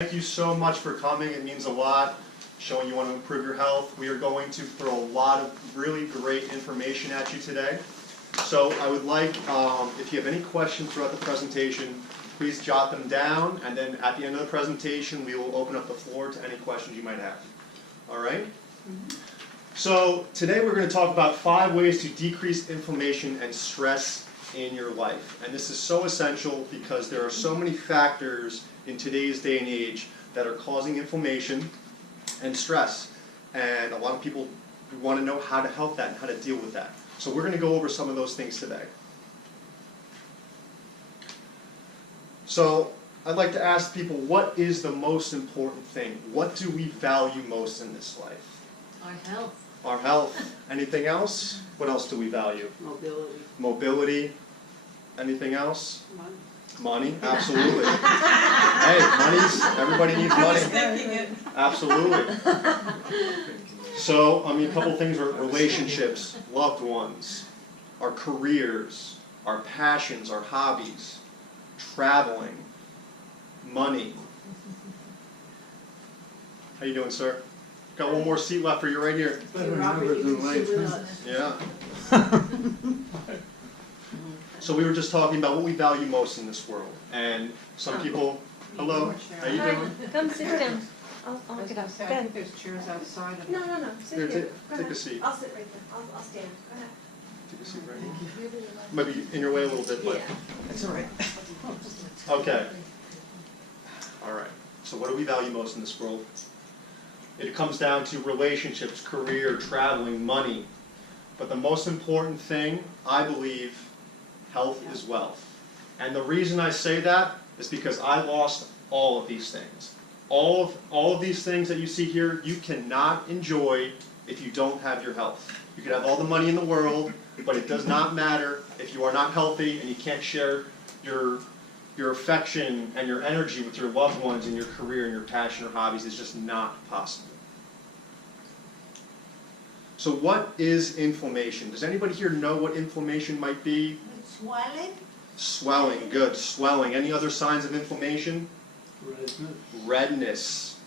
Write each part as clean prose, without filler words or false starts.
Thank you so much for coming. It means a lot, showing you want to improve your health. We are going to throw a lot of really great information at you today. So I would like, if you have any questions throughout the presentation, please jot them down, and then at the end of the presentation, we will open up the floor to any questions you might have. All right? So today we're going to talk about 5 ways to decrease inflammation and stress in your life. And this is so essential because there are so many factors in today's day and age that are causing inflammation and stress. And a lot of people want to know how to help that and how to deal with that. So we're going to go over some of those things today. So I'd like to ask people, what is the most important thing? What do we value most in this life? Our health. Our health. Anything else? What else do we value? Mobility. Mobility. Anything else? Money. Money, absolutely. Hey, everybody needs money. I was thinking it. Absolutely. So, a couple things are relationships, loved ones, our careers, our passions, our hobbies, traveling, money. How you doing, sir? Got one more seat left for you right here. Yeah. So we were just talking about what we value most in this world, and some people. Hello, how you doing? Come sit down. I'll get up. I think there's chairs outside. No. Sit Here, here. take a seat. I'll sit right there. I'll stand. Go ahead. Take a seat right here. Might be in your way a little bit, but That's all right. okay. All right. So what do we value most in this world? It comes down to relationships, career, traveling, money. But the most important thing, I believe, health is wealth. And the reason I say that is because I lost all of these things. All of these things that you see here, you cannot enjoy if you don't have your health. You can have all the money in the world, but it does not matter if you are not healthy and you can't share your affection and your energy with your loved ones and your career and your passion or hobbies. It's just not possible. So what is inflammation? Does anybody here know what inflammation might be? Swelling? Swelling, good. Swelling. Any other signs of inflammation? Redness.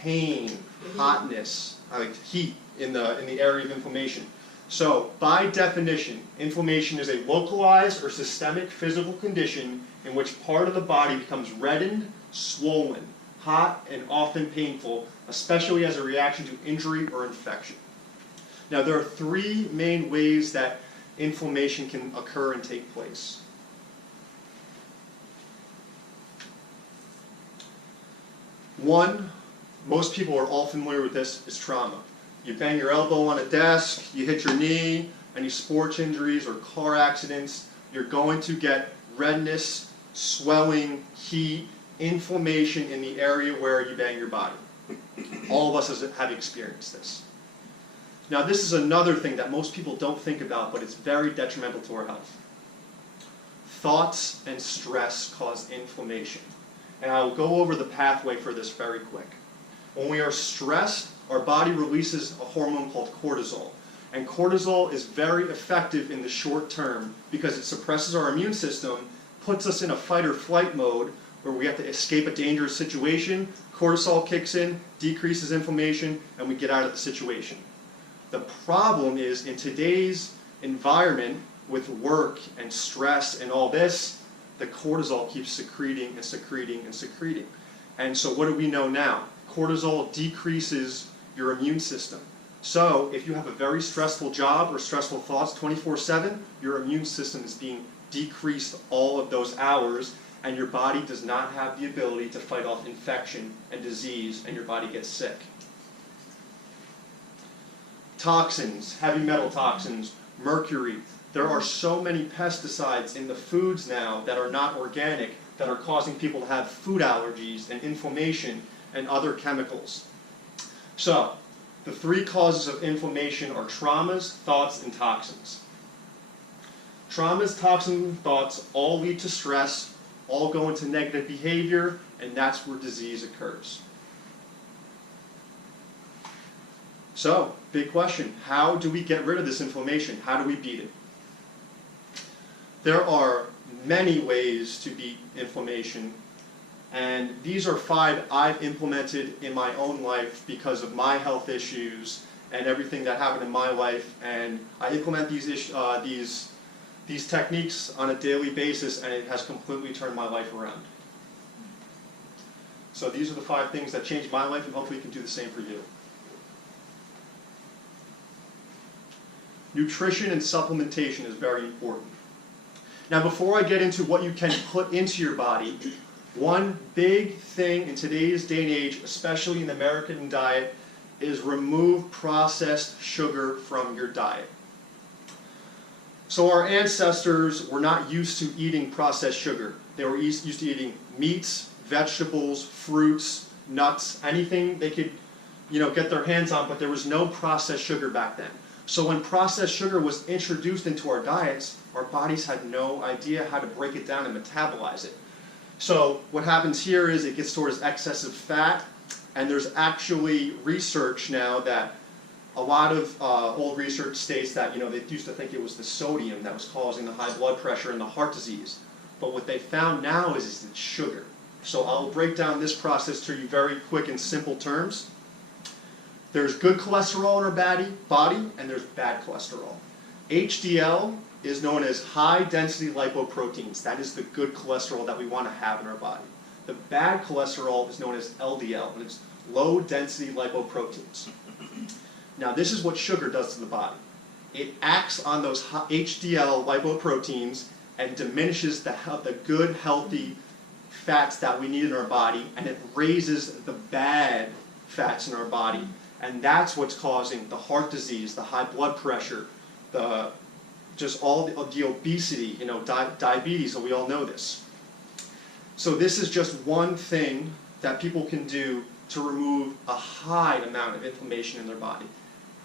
Pain. Hotness. Like heat in the area of inflammation. So, by definition, inflammation is a localized or systemic physical condition in which part of the body becomes reddened, swollen, hot, and often painful, especially as a reaction to injury or infection. Now, there are 3 main ways that inflammation can occur and take place. One, most people are all familiar with this, is trauma. You bang your elbow on a desk, you hit your knee, any sports injuries or car accidents, you're going to get redness, swelling, heat, inflammation in the area where you bang your body. All of us have experienced this. Now, this is another thing that most people don't think about, but it's very detrimental to our health. Thoughts and stress cause inflammation. And I'll go over the pathway for this very quick. When we are stressed, our body releases a hormone called cortisol. And cortisol is very effective in the short term because it suppresses our immune system, puts us in a fight or flight mode where we have to escape a dangerous situation. Cortisol kicks in, decreases inflammation, and we get out of the situation. The problem is, in today's environment, with work and stress and all this, the cortisol keeps secreting and secreting and secreting. And so what do we know now? Cortisol decreases your immune system. So if you have a very stressful job or stressful thoughts 24/7, your immune system is being decreased all of those hours, and your body does not have the ability to fight off infection and disease, and your body gets sick. Toxins, heavy metal toxins, mercury. There are so many pesticides in the foods now that are not organic that are causing people to have food allergies and inflammation and other chemicals. So, the 3 causes of inflammation are traumas, thoughts, and toxins. Traumas, toxins, and thoughts all lead to stress, all go into negative behavior, and that's where disease occurs. So, big question, how do we get rid of this inflammation? How do we beat it? There are many ways to beat inflammation. And these are 5 I've implemented in my own life because of my health issues and everything that happened in my life. And I implement these techniques on a daily basis, and it has completely turned my life around. So these are the 5 things that changed my life, and hopefully you can do the same for you. Nutrition and supplementation is very important. Now, before I get into what you can put into your body, one big thing in today's day and age, especially in the American diet, is remove processed sugar from your diet. So our ancestors were not used to eating processed sugar. They were used to eating meats, vegetables, fruits, nuts, anything they could, get their hands on, but there was no processed sugar back then. So when processed sugar was introduced into our diets, our bodies had no idea how to break it down and metabolize it. So what happens here is it gets stored as excessive fat, and there's actually research now that a lot of old research states that they used to think it was the sodium that was causing the high blood pressure and the heart disease. But what they found now is it's sugar. So I'll break down this process to you very quick in simple terms. There's good cholesterol in our body, and there's bad cholesterol. HDL is known as high-density lipoproteins. That is the good cholesterol that we want to have in our body. The bad cholesterol is known as LDL, and it's low-density lipoproteins. Now, this is what sugar does to the body. It acts on those HDL lipoproteins and diminishes the good, healthy fats that we need in our body, and it raises the bad fats in our body. And that's what's causing the heart disease, the high blood pressure, just all the obesity, diabetes, and we all know this. So this is just one thing that people can do to remove a high amount of inflammation in their body.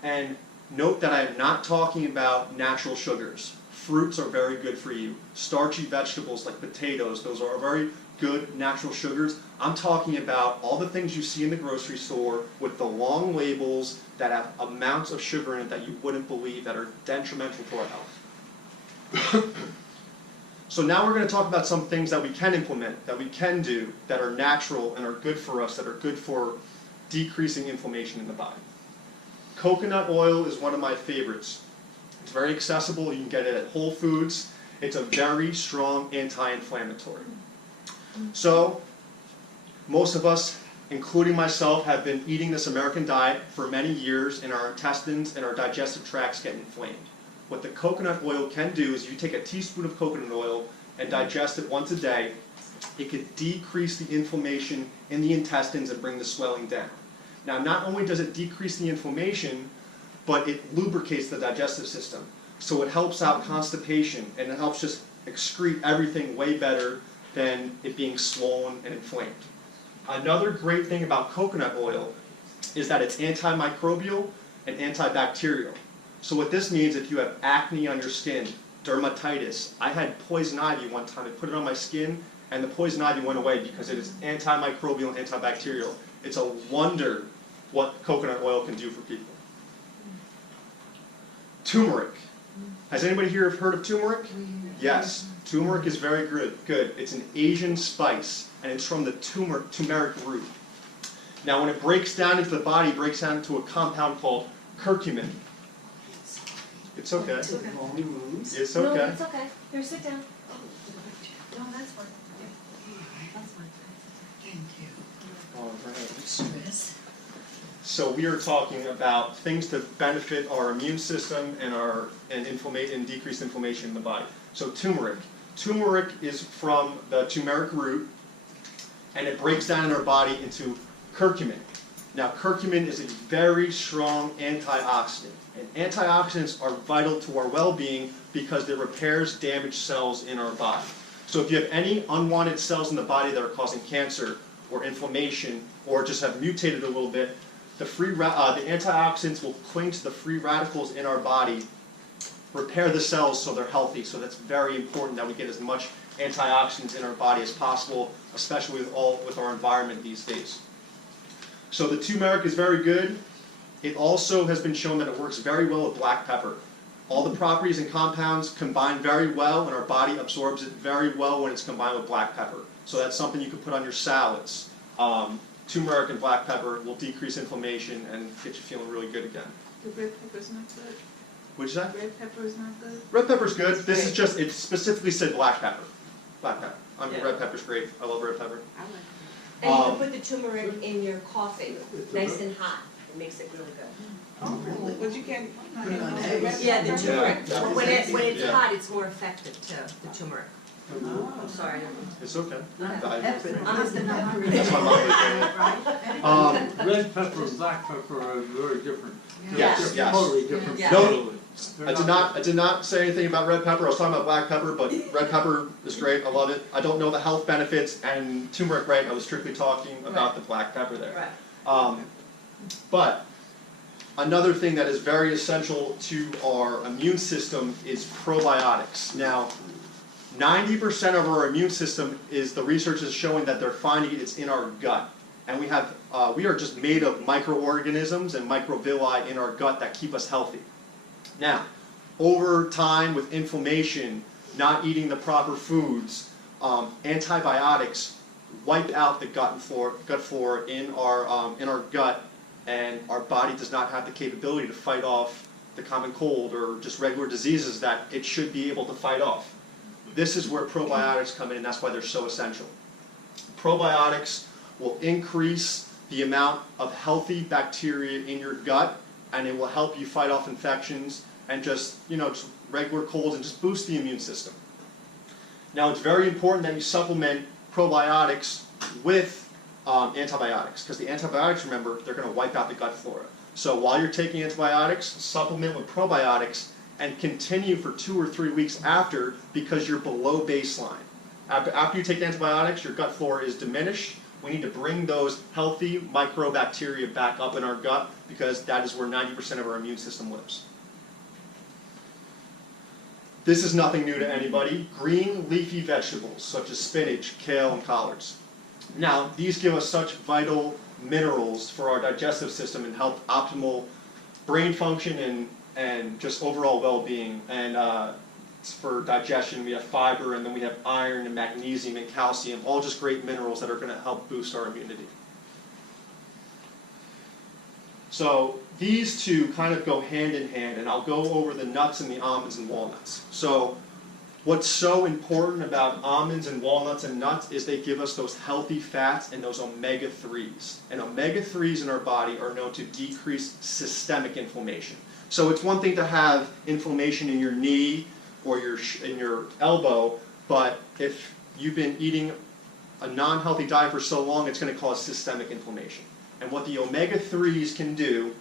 And note that I am not talking about natural sugars. Fruits are very good for you. Starchy vegetables like potatoes, those are very good natural sugars. I'm talking about all the things you see in the grocery store with the long labels that have amounts of sugar in it that you wouldn't believe, that are detrimental to our health. So now we're going to talk about some things that we can implement, that we can do, that are natural and are good for us, that are good for decreasing inflammation in the body. Coconut oil is one of my favorites. It's very accessible. You can get it at Whole Foods. It's a very strong anti-inflammatory. So most of us, including myself, have been eating this American diet for many years, and our intestines and our digestive tracts get inflamed. What the coconut oil can do is you take a teaspoon of coconut oil and digest it once a day. It could decrease the inflammation in the intestines and bring the swelling down. Now, not only does it decrease the inflammation, but it lubricates the digestive system. So it helps out constipation, and it helps just excrete everything way better than it being swollen and inflamed. Another great thing about coconut oil is that it's antimicrobial and antibacterial. So what this means, if you have acne on your skin, dermatitis, I had poison ivy one time. I put it on my skin, and the poison ivy went away because it is antimicrobial and antibacterial. It's a wonder what coconut oil can do for people. Turmeric. Has anybody here heard of turmeric? Yes. Turmeric is very good. It's an Asian spice, and it's from the turmeric root. Now, when it breaks down into the body, it breaks down into a compound called curcumin. It's okay. It's okay. No, it's okay. Here, sit down. No, that's fine. That's fine. Thank you. All right. So we are talking about things to benefit our immune system and decrease inflammation in the body. So turmeric. Turmeric is from the turmeric root, and it breaks down in our body into curcumin. Now, curcumin is a very strong antioxidant, and antioxidants are vital to our well-being because it repairs damaged cells in our body. So if you have any unwanted cells in the body that are causing cancer or inflammation or just have mutated a little bit, the antioxidants will cling to the free radicals in our body, repair the cells so they're healthy. So that's very important that we get as much antioxidants in our body as possible, especially with our environment these days. So the turmeric is very good. It also has been shown that it works very well with black pepper. All the properties and compounds combine very well, and our body absorbs it very well when it's combined with black pepper. So that's something you could put on your salads. Turmeric and black pepper will decrease inflammation and get you feeling really good again. The red pepper's not good. What'd you say? Red pepper is not good. Red pepper's good. This is just, it specifically said black pepper. Black pepper. I mean, Yeah. red pepper's great. I love red pepper. I like And you can put the turmeric in your coffee, nice and hot. It makes it really good. Oh, really? But you can't. Yeah, the turmeric. Yeah. When it's Yeah. hot, it's more effective too, the turmeric. I'm sorry. It's okay. Pepper. Honestly, That's my mom would say. Red pepper and black pepper are very different. Yes, They're yes. Totally different. Yeah. Totally. They're I did not say anything about red pepper. I was talking about black pepper, but red pepper is great. I love it. I don't know the health benefits, and turmeric, right? I was strictly talking about the black pepper there. Right. But another thing that is very essential to our immune system is probiotics. Now, 90% of our immune system is, the research is showing that they're finding it's in our gut. And we are just made of microorganisms and microvilli in our gut that keep us healthy. Now, over time with inflammation, not eating the proper foods, antibiotics wipe out the gut flora in our gut, and our body does not have the capability to fight off the common cold or just regular diseases that it should be able to fight off. This is where probiotics come in, and that's why they're so essential. Probiotics will increase the amount of healthy bacteria in your gut, and it will help you fight off infections and just regular colds and just boost the immune system. Now, it's very important that you supplement probiotics with antibiotics, because the antibiotics, remember, they're going to wipe out the gut flora. So while you're taking antibiotics, supplement with probiotics and continue for 2 or 3 weeks after, because you're below baseline. After you take antibiotics, your gut flora is diminished. We need to bring those healthy microbacteria back up in our gut, because that is where 90% of our immune system lives. This is nothing new to anybody. Green leafy vegetables such as spinach, kale, and collards. Now, these give us such vital minerals for our digestive system and help optimal brain function and just overall well-being. And for digestion, we have fiber, and then we have iron and magnesium and calcium, all just great minerals that are going to help boost our immunity. So these two kind of go hand in hand, and I'll go over the nuts and the almonds and walnuts. So what's so important about almonds and walnuts and nuts is they give us those healthy fats and those omega-3s. And omega-3s in our body are known to decrease systemic inflammation. So it's one thing to have inflammation in your knee or in your elbow, but if you've been eating a non-healthy diet for so long, it's going to cause systemic inflammation. And what the omega-3s can do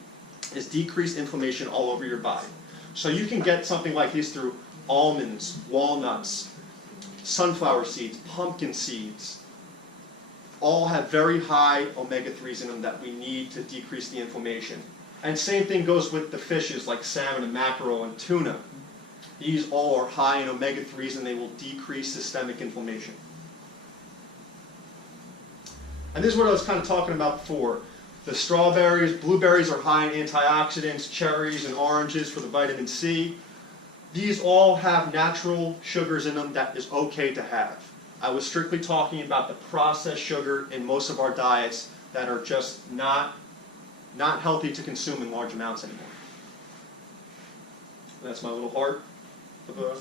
is decrease inflammation all over your body. So you can get something like these through almonds, walnuts, sunflower seeds, pumpkin seeds. All have very high omega-3s in them that we need to decrease the inflammation. And same thing goes with the fishes like salmon and mackerel and tuna. These all are high in omega-3s, and they will decrease systemic inflammation. And this is what I was kind of talking about before. The strawberries, blueberries are high in antioxidants, cherries and oranges for the vitamin C. These all have natural sugars in them that is okay to have. I was strictly talking about the processed sugar in most of our diets that are just not healthy to consume in large amounts anymore. That's my little heart of a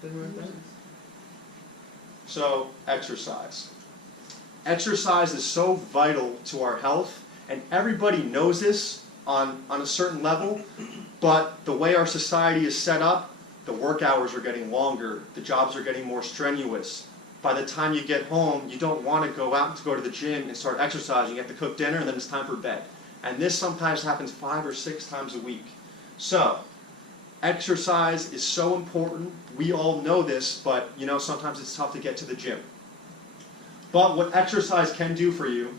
thing right there. So, exercise. Exercise is so vital to our health, and everybody knows this on a certain level, but the way our society is set up, the work hours are getting longer, the jobs are getting more strenuous. By the time you get home, you don't want to go out and go to the gym and start exercising. You have to cook dinner, and then it's time for bed. And this sometimes happens 5 or 6 times a week. So, exercise is so important. We all know this, but sometimes it's tough to get to the gym. But what exercise can do for you,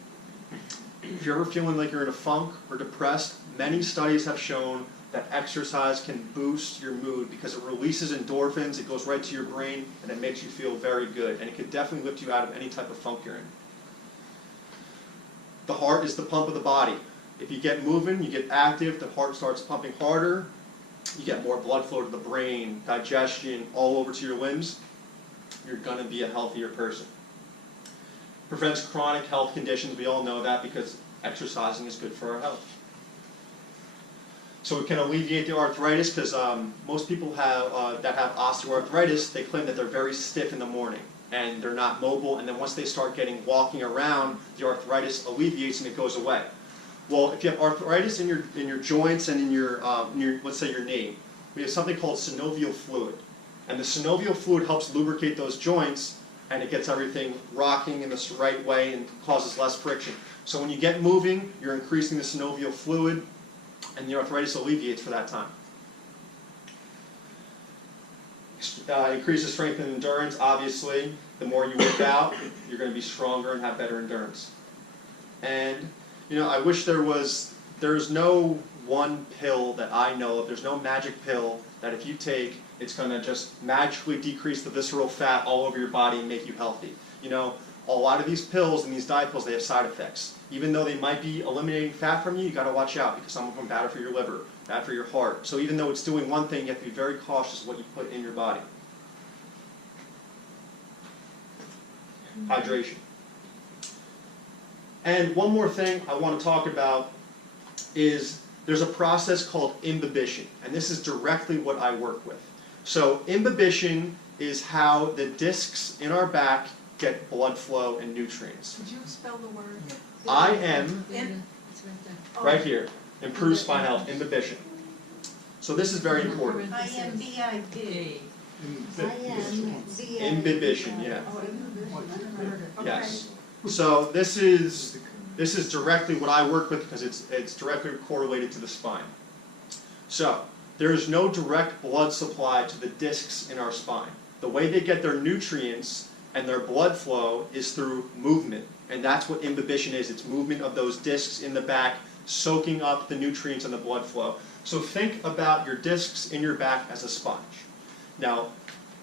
if you're ever feeling like you're in a funk or depressed, many studies have shown that exercise can boost your mood because it releases endorphins, it goes right to your brain, and it makes you feel very good. And it can definitely lift you out of any type of funk you're in. The heart is the pump of the body. If you get moving, you get active, the heart starts pumping harder, you get more blood flow to the brain, digestion, all over to your limbs, you're going to be a healthier person. Prevents chronic health conditions. We all know that because exercising is good for our health. So it can alleviate the arthritis because most people that have osteoarthritis, they claim that they're very stiff in the morning and they're not mobile, and then once they start walking around, the arthritis alleviates and it goes away. Well, if you have arthritis in your joints and in your let's say your knee, we have something called synovial fluid, and the synovial fluid helps lubricate those joints, and it gets everything rocking in the right way and causes less friction. So when you get moving, you're increasing the synovial fluid, and the arthritis alleviates for that time. Increases strength and endurance, obviously. The more you work out, you're going to be stronger and have better endurance. And, I wish there's no one pill that I know of, there's no magic pill that if you take, it's going to just magically decrease the visceral fat all over your body and make you healthy. A lot of these pills and these diet pills, they have side effects. Even though they might be eliminating fat from you, you got to watch out because some of them are bad for your liver, bad for your heart. So even though it's doing one thing, you have to be very cautious what you put in your body. Hydration. And one more thing I want to talk about is there's a process called imbibition, and this is directly what I work with. So imbibition is how the discs in our back get blood flow and nutrients. Could you spell the word? IM, It's right there. right here, improves spine health, imbibition. So this is very important. IMBIB. Imbibition, yeah. Oh, okay. Yes. So this is directly what I work with because it's directly correlated to the spine. So there is no direct blood supply to the discs in our spine. The way they get their nutrients and their blood flow is through movement, and that's what imbibition is. It's movement of those discs in the back, soaking up the nutrients and the blood flow. So think about your discs in your back as a sponge. Now,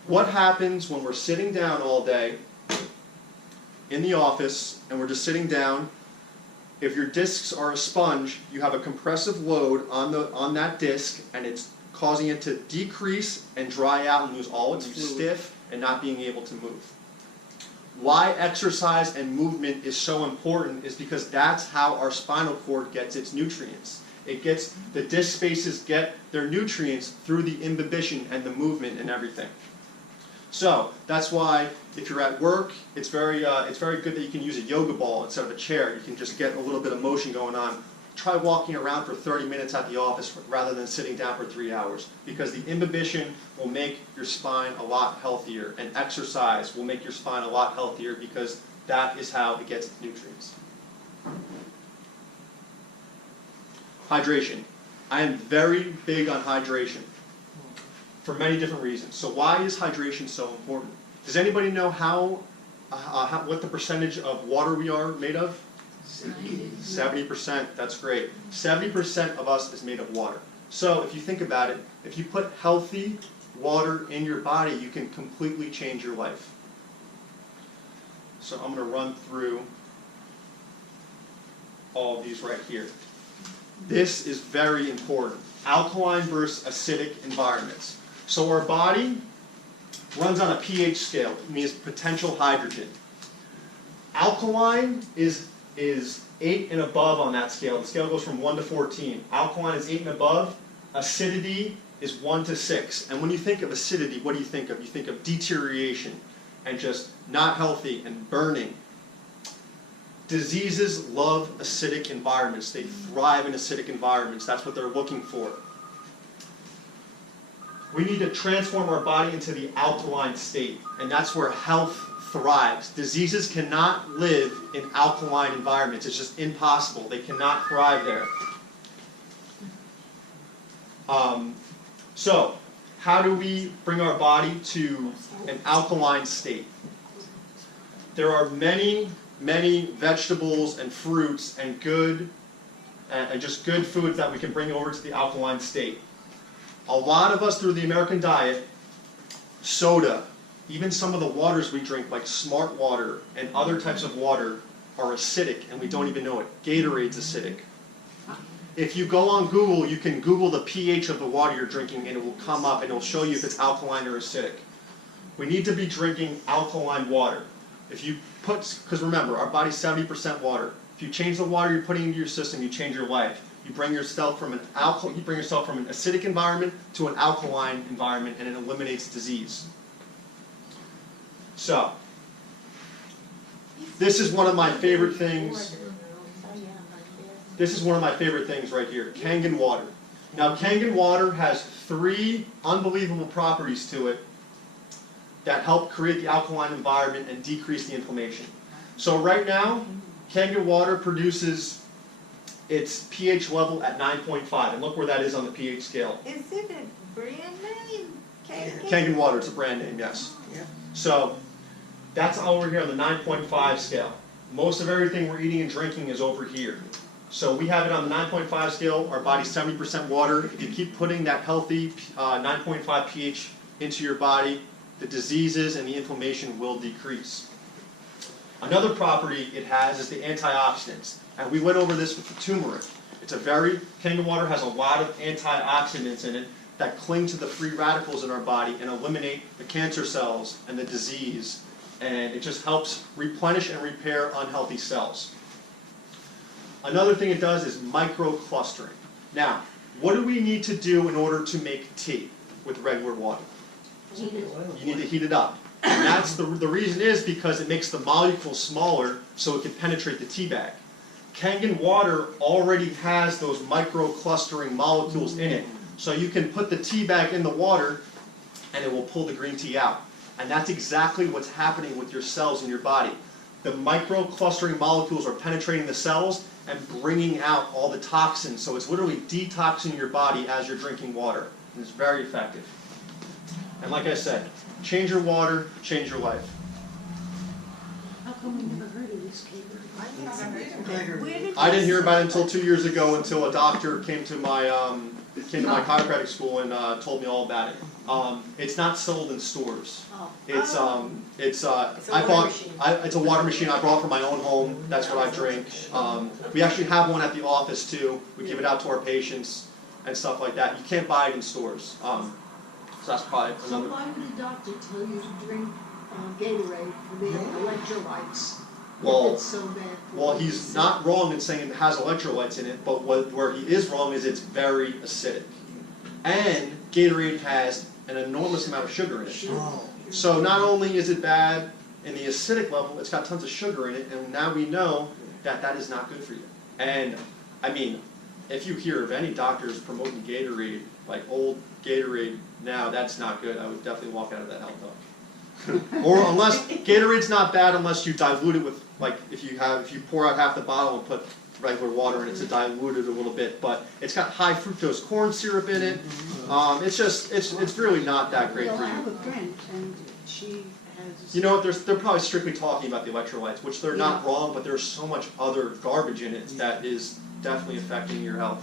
what happens when we're sitting down all day in the office and we're just sitting down? If your discs are a sponge, you have a compressive load on that disc, and it's causing it to decrease and dry out and lose all its stiff and not being able to move. Why exercise and movement is so important is because that's how our spinal cord gets its nutrients. The disc spaces get their nutrients through the imbibition and the movement and everything. So that's why if you're at work, it's very good that you can use a yoga ball instead of a chair. You can just get a little bit of motion going on. Try walking around for 30 minutes at the office rather than sitting down for 3 hours, because the imbibition will make your spine a lot healthier, and exercise will make your spine a lot healthier because that is how it gets its nutrients. Hydration. I am very big on hydration for many different reasons. So why is hydration so important? Does anybody know what the percentage of water we are made of? 70%, that's great. 70% of us is made of water. So if you think about it, if you put healthy water in your body, you can completely change your life. So I'm going to run through all of these right here. This is very important. Alkaline versus acidic environments. So our body runs on a pH scale. It means potential hydrogen. Alkaline is 8 and above on that scale. The scale goes from 1 to 14. Alkaline is 8 and above. Acidity is 1 to 6. And when you think of acidity, what do you think of? You think of deterioration and just not healthy and burning. Diseases love acidic environments. They thrive in acidic environments. That's what they're looking for. We need to transform our body into the alkaline state, and that's where health thrives. Diseases cannot live in alkaline environments. It's just impossible. They cannot thrive there. So, how do we bring our body to an alkaline state? There are many vegetables and fruits and just good foods that we can bring over to the alkaline state. A lot of us through the American diet, soda, even some of the waters we drink like Smart Water and other types of water are acidic and we don't even know it. Gatorade's acidic. If you go on Google, you can Google the pH of the water you're drinking and it will come up and it will show you if it's alkaline or acidic. We need to be drinking alkaline water. If you put, because remember, our body's 70% water. If you change the water you're putting into your system, you change your life. You bring yourself from an acidic environment to an alkaline environment, and it eliminates disease. So, this is one of my favorite things. This is one of my favorite things right here, Kangin Water. Now, Kangin Water has 3 unbelievable properties to it that help create the alkaline environment and decrease the inflammation. So right now, Kangin Water produces its pH level at 9.5, and look where that is on the pH scale. Is it a brand name? Kangin Water, it's a brand name, yes. Yeah. So that's over here on the 9.5 scale. Most of everything we're eating and drinking is over here. So we have it on the 9.5 scale, our body's 70% water. If you keep putting that healthy 9.5 pH into your body, the diseases and the inflammation will decrease. Another property it has is the antioxidants. And we went over this with the turmeric. Kangin Water has a lot of antioxidants in it that cling to the free radicals in our body and eliminate the cancer cells and the disease. And it just helps replenish and repair unhealthy cells. Another thing it does is microclustering. Now, what do we need to do in order to make tea with regular water? You need to heat it up. And that's the reason is because it makes the molecules smaller so it can penetrate the tea bag. Kangin Water already has those microclustering molecules in it. So you can put the tea bag in the water and it will pull the green tea out. And that's exactly what's happening with your cells in your body. The microclustering molecules are penetrating the cells and bringing out all the toxins. So it's literally detoxing your body as you're drinking water. And it's very effective. And like I said, change your water, change your life. How come we never heard of this, Gatorade? I didn't hear about it until 2 years ago until a doctor came to my chiropractic school and told me all about it. It's not sold in stores. It's it's a water machine I brought from my own home. That's what I drink. We actually have one at the office too. We give it out to our patients and stuff like that. You can't buy it in stores. So that's probably So another. why would the doctor tell you to drink Gatorade for the electrolytes? Well, If it's so bad for Well, you? he's not wrong in saying it has electrolytes in it, but where he is wrong is it's very acidic. And Gatorade has an enormous amount of sugar in it. So not only is it bad in the acidic level, it's got tons of sugar in it, and now we know that that is not good for you. And, I mean, if you hear of any doctors promoting Gatorade, like old Gatorade, now that's not good. I would definitely walk out of that health talk. Or unless, Gatorade's not bad unless you dilute it with, like, if you pour out half the bottle and put regular water in it to dilute it a little bit, but it's got high fructose corn syrup in it. It's really not that great for Well, I have you. a friend, and she has... You know what, they're probably strictly talking about the electrolytes, which they're not wrong, but there's so much other garbage in it that is definitely affecting your health.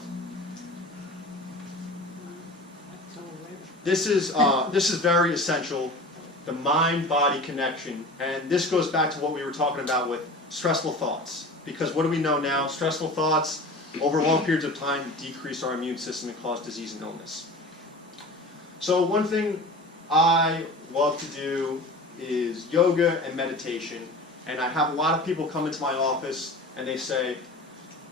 This is very essential, the mind-body connection, and this goes back to what we were talking about with stressful thoughts. Because what do we know now? Stressful thoughts over long periods of time decrease our immune system and cause disease and illness. So one thing I love to do is yoga and meditation, and I have a lot of people come into my office and they say,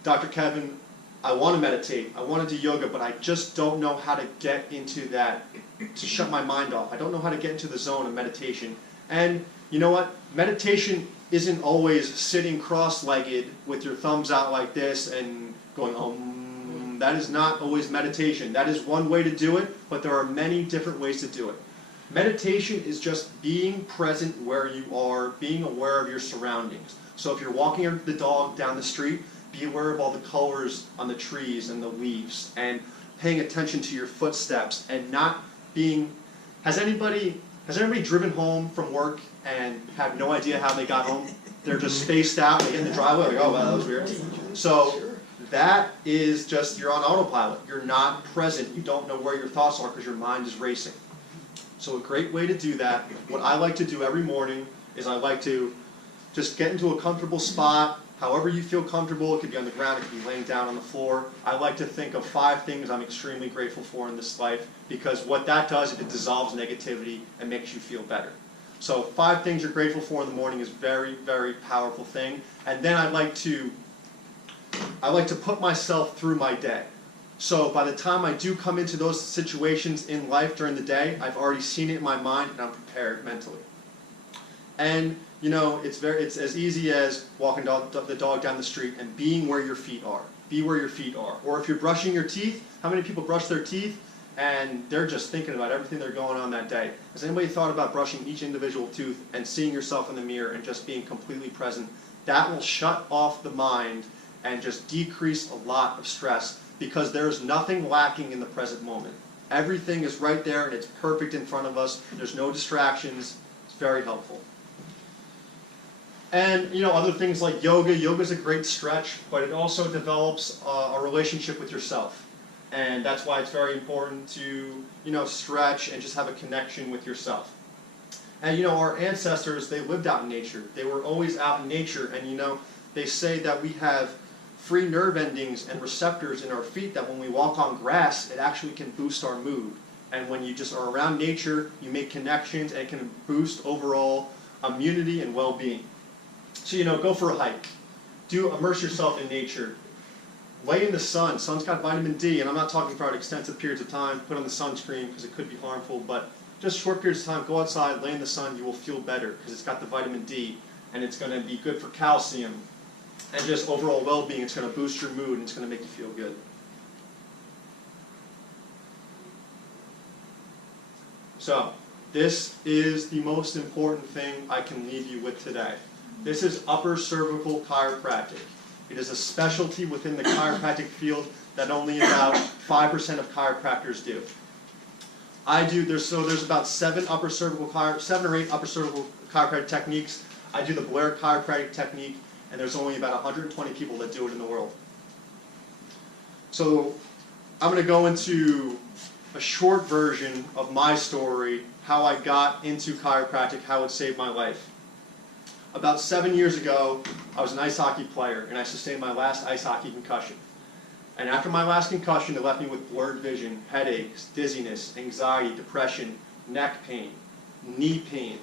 Dr. Kevin, I want to meditate, I want to do yoga, but I just don't know how to get into that, to shut my mind off. I don't know how to get into the zone of meditation. And you know what? Meditation isn't always sitting cross-legged with your thumbs out like this and going, That is not always meditation. That is one way to do it, but there are many different ways to do it. Meditation is just being present where you are, being aware of your surroundings. So if you're walking the dog down the street, be aware of all the colors on the trees and the leaves, and paying attention to your footsteps, and not being... Has anybody driven home from work and have no idea how they got home? They're just spaced out, they get in the driveway, like, oh, wow, that was weird. So that is just, you're on autopilot. You're not present. You don't know where your thoughts are because your mind is racing. So a great way to do that, what I like to do every morning is I like to just get into a comfortable spot, however you feel comfortable. It could be on the ground, it could be laying down on the floor. I like to think of 5 things I'm extremely grateful for in this life, because what that does is it dissolves negativity and makes you feel better. So 5 things you're grateful for in the morning is very, very powerful thing. And then I like to put myself through my day. So by the time I do come into those situations in life during the day, I've already seen it in my mind and I'm prepared mentally. And you know, it's as easy as walking the dog down the street and being where your feet are. Be where your feet are. Or if you're brushing your teeth, how many people brush their teeth and they're just thinking about everything they're going on that day? Has anybody thought about brushing each individual tooth and seeing yourself in the mirror and just being completely present? That will shut off the mind and just decrease a lot of stress, because there's nothing lacking in the present moment. Everything is right there and it's perfect in front of us. There's no distractions. It's very helpful. And you know, other things like yoga. Yoga is a great stretch, but it also develops a relationship with yourself. And that's why it's very important to, you know, stretch and just have a connection with yourself. And you know, our ancestors, they lived out in nature. They were always out in nature. And you know, they say that we have free nerve endings and receptors in our feet that when we walk on grass, it actually can boost our mood. And when you just are around nature, you make connections and it can boost overall immunity and well-being. So, you know, go for a hike. Immerse yourself in nature. Lay in the sun. Sun's got vitamin D, and I'm not talking about extensive periods of time. Put on the sunscreen because it could be harmful, but just short periods of time, go outside, lay in the sun, you will feel better because it's got the vitamin D, and it's going to be good for calcium. And just overall well-being, it's going to boost your mood, and it's going to make you feel good. So, this is the most important thing I can leave you with today. This is upper cervical chiropractic. It is a specialty within the chiropractic field that only about 5% of chiropractors do. There's about 7 or 8 upper cervical chiropractic techniques. I do the Blair chiropractic technique, and there's only about 120 people that do it in the world. So I'm going to go into a short version of my story, how I got into chiropractic, how it saved my life. About 7 years ago, I was an ice hockey player, and I sustained my last ice hockey concussion. And after my last concussion, it left me with blurred vision, headaches, dizziness, anxiety, depression, neck pain, knee pain.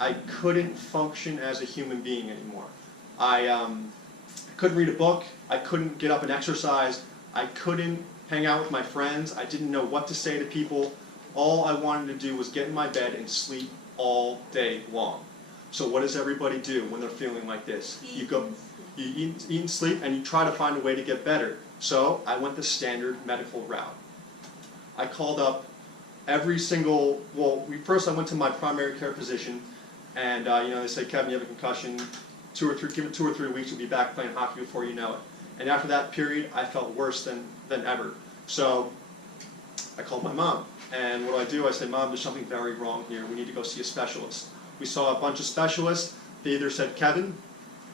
I couldn't function as a human being anymore. I couldn't read a book. I couldn't get up and exercise. I couldn't hang out with my friends. I didn't know what to say to people. All I wanted to do was get in my bed and sleep all day long. So what does everybody do when they're feeling like this? You eat and sleep, and you try to find a way to get better. So I went the standard medical route. I called up every single, first I went to my primary care physician, and you know, they said, Kevin, you have a concussion. Give it 2 or 3 weeks, you'll be back playing hockey before you know it. And after that period, I felt worse than ever. So I called my mom, and what do? I said, Mom, there's something very wrong here. We need to go see a specialist. We saw a bunch of specialists. They either said, Kevin,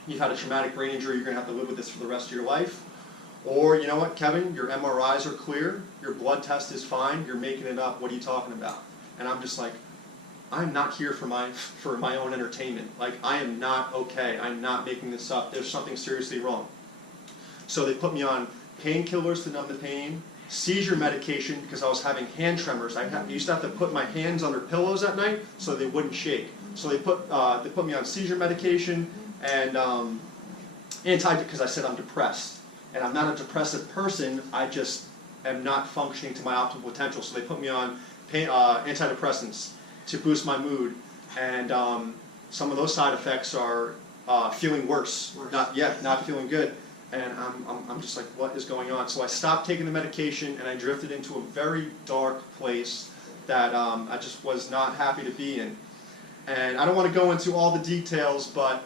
you've had a traumatic brain injury, you're going to have to live with this for the rest of your life. Or, you know what, Kevin, your MRIs are clear, your blood test is fine, you're making it up, what are you talking about? And I'm just like, I'm not here for my own entertainment. Like, I am not okay. I'm not making this up. There's something seriously wrong. So they put me on painkillers to numb the pain, seizure medication because I was having hand tremors. I used to have to put my hands under pillows at night so they wouldn't shake. So they put me on seizure medication and because I said I'm depressed. And I'm not a depressive person, I just am not functioning to my optimal potential. So they put me on antidepressants to boost my mood. And some of those side effects are feeling worse. Not feeling good. And I'm just like, what is going on? So I stopped taking the medication and I drifted into a very dark place that I just was not happy to be in. And I don't want to go into all the details, but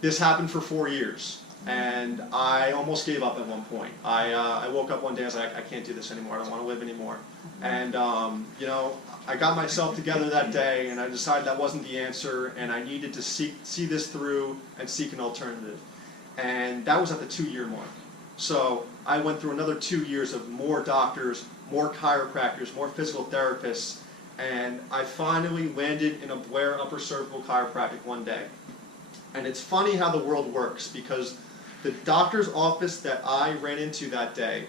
this happened for 4 years. And I almost gave up at one point. I woke up one day, I was like, I can't do this anymore, I don't want to live anymore. And you know, I got myself together that day and I decided that wasn't the answer and I needed to see this through and seek an alternative. And that was at the 2-year mark. So I went through another 2 years of more doctors, more chiropractors, more physical therapists, and I finally landed in a Blair upper cervical chiropractic one day. And it's funny how the world works, because the doctor's office that I ran into that day,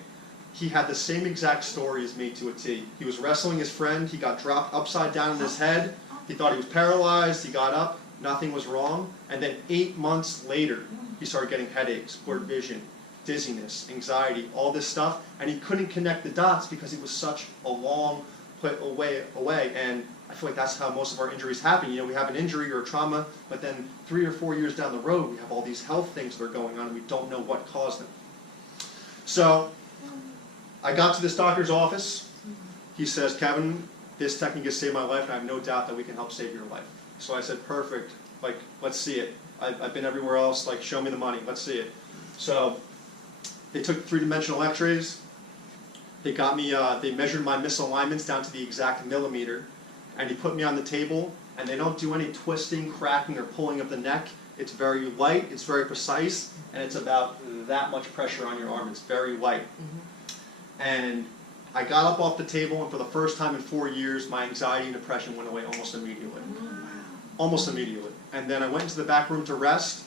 he had the same exact story as me to a T. He was wrestling his friend, he got dropped upside down on his head, He thought he was paralyzed, he got up, nothing was wrong, and then 8 months later, he started getting headaches, blurred vision, dizziness, anxiety, all this stuff, and he couldn't connect the dots because it was such a long away, and I feel like that's how most of our injuries happen. You know, we have an injury or a trauma, but then 3 or 4 years down the road, we have all these health things that are going on, and we don't know what caused them. So, I got to this doctor's office. He says, Kevin, this technique has saved my life, and I have no doubt that we can help save your life. So I said, perfect, like, let's see it. I've been everywhere else, like, show me the money, let's see it. So, they took 3-dimensional x-rays. They got me, they measured my misalignments down to the exact millimeter, and he put me on the table, and they don't do any twisting, cracking, or pulling of the neck. It's very light, it's very precise, and it's about that much pressure on your arm. It's very light. And I got up off the table, and for the first time in 4 years, my anxiety and depression went away almost immediately. Almost immediately. And then I went into the back room to rest,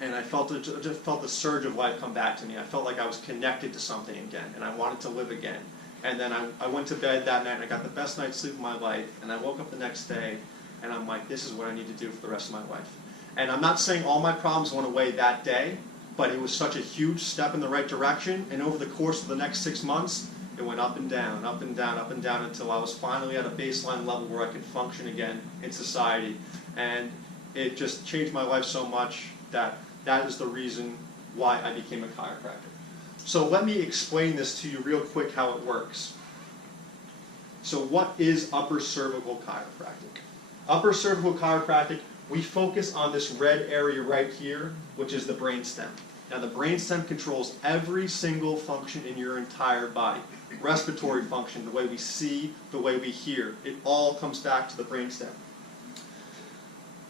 and I just felt the surge of life come back to me. I felt like I was connected to something again, and I wanted to live again. And then I went to bed that night, and I got the best night's sleep of my life, and I woke up the next day, and I'm like, this is what I need to do for the rest of my life. And I'm not saying all my problems went away that day, but it was such a huge step in the right direction, and over the course of the next 6 months, it went up and down, up and down, up and down, until I was finally at a baseline level where I could function again in society. And it just changed my life so much that that is the reason why I became a chiropractor. So let me explain this to you real quick how it works. So what is upper cervical chiropractic? Upper cervical chiropractic, we focus on this red area right here, which is the brainstem. Now the brainstem controls every single function in your entire body. Respiratory function, the way we see, the way we hear. It all comes back to the brainstem.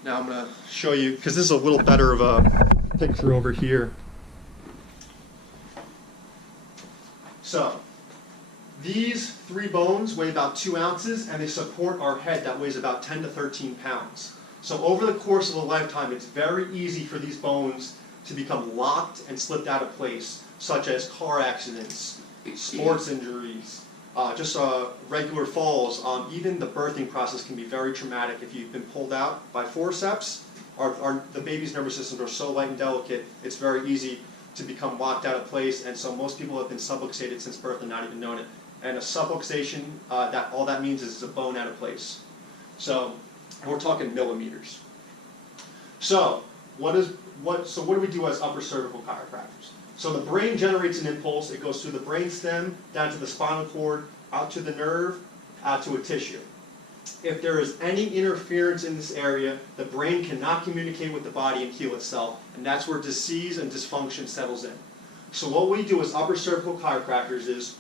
Now I'm going to show you, because this is a little better of a picture over here. So, these 3 bones weigh about 2 ounces, and they support our head that weighs about 10 to 13 pounds. So over the course of a lifetime, it's very easy for these bones to become locked and slipped out of place, such as car accidents, sports injuries, just regular falls. Even the birthing process can be very traumatic. If you've been pulled out by forceps, the baby's nervous systems are so light and delicate, it's very easy to become locked out of place, and so most people have been subluxated since birth and not even known it. And a subluxation, all that means is it's a bone out of place. So we're talking millimeters. So what do we do as upper cervical chiropractors? So the brain generates an impulse. It goes through the brain stem, down to the spinal cord, out to the nerve, out to a tissue. If there is any interference in this area, the brain cannot communicate with the body and heal itself, and that's where disease and dysfunction settles in. So what we do as upper cervical chiropractors is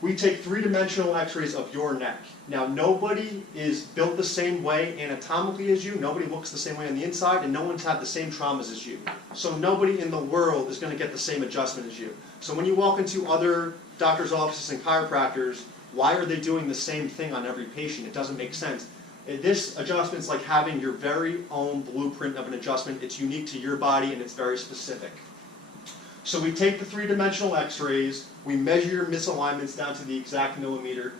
we take 3-dimensional x-rays of your neck. Now nobody is built the same way anatomically as you, nobody looks the same way on the inside, and no one's had the same traumas as you. So nobody in the world is going to get the same adjustment as you. So when you walk into other doctors' offices and chiropractors, why are they doing the same thing on every patient? It doesn't make sense. This adjustment is like having your very own blueprint of an adjustment. It's unique to your body and it's very specific. So we take the 3-dimensional x-rays, we measure your misalignments down to the exact millimeter,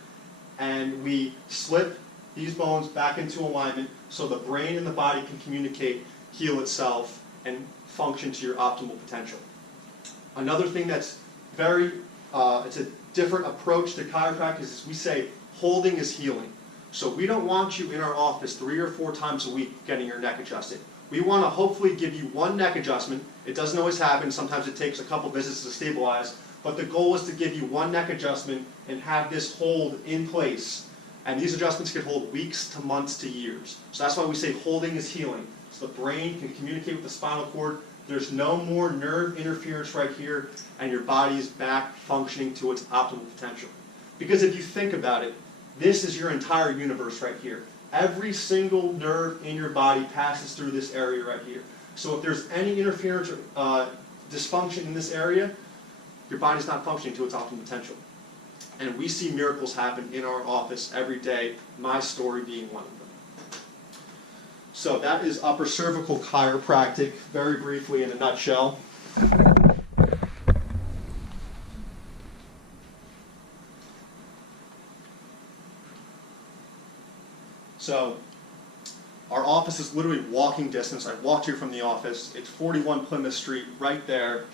and we slip these bones back into alignment so the brain and the body can communicate, heal itself, and function to your optimal potential. Another thing that's it's a different approach to chiropractic is we say holding is healing. So we don't want you in our office 3 or 4 times a week getting your neck adjusted. We want to hopefully give you one neck adjustment. It doesn't always happen. Sometimes it takes a couple visits to stabilize. But the goal is to give you one neck adjustment and have this hold in place. And these adjustments can hold weeks to months to years. So that's why we say holding is healing. So the brain can communicate with the spinal cord. There's no more nerve interference right here, and your body is back functioning to its optimal potential. Because if you think about it, this is your entire universe right here. Every single nerve in your body passes through this area right here. So if there's any interference or dysfunction in this area, your body's not functioning to its optimal potential. And we see miracles happen in our office every day, my story being one of them. So that is upper cervical chiropractic, very briefly in a nutshell. So our office is literally walking distance. I walked here from the office. It's 41 Plymouth Street, right there.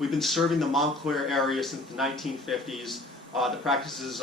We've been serving the Montclair area since the 1950s. The practice is